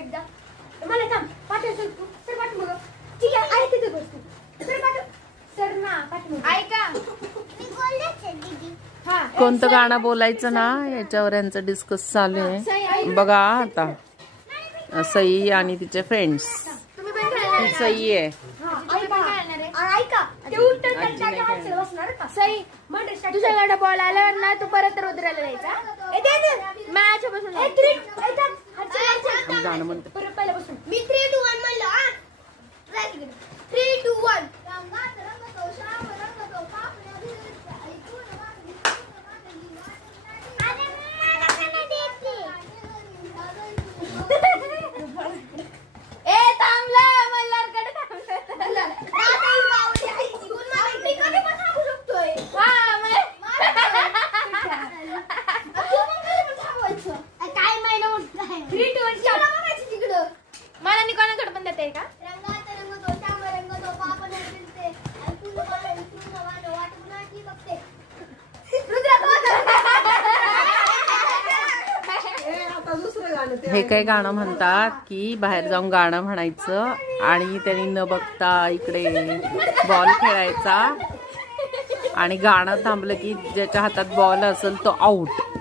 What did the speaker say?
एकदा मला थांब पाठव सर तू सर पाठव मग ठीक आहे आहे तिथे बस तू सर पाठव सर ना पाठव ऐका मी बोललेच दीदी हां कोणतं गाणं बोलायचं ना याच्यावर यांचं डिस्कस चालू आहे बघा आता सई आणि तिचे फ्रेंड्स तुम्ही पण खेळणार ही सई आहे ऐका ते उत्तर त्याच्या हातचं बसणार का सई तुझ्याकडे बॉल आला ना तू परत रुद्राला द्यायचा ए दे मॅच बसून ए 3 गाणं म्हणते परत पहिला बसून मी 3 2 1 म्हणलं हा 3 2 1 रंगात रंगतो श्याम रंगतो पापण्या भिरत ऐकून अरे मला खाना देते ए थांबला मल्हारकडे थांबला आता ही बावली आहे तिकून मला मी कधी पण थांबू शकतोय हा काय महिना मोठा आहे 3 2 1 चला बघायचं तिकडं मला निकोणाकडे पण देते का रंगात रंगतो श्याम रंगतो पापण्या भिरते ऐकून मला वाटत नाही बघते हे काय गाणं म्हणतात की बाहेर जाऊन गाणं म्हणायचं आणि त्यांनी न बघता इकडे बॉल खेळायचा आणि गाणं थांबलं की ज्याच्या हातात बॉल असेल तो आउट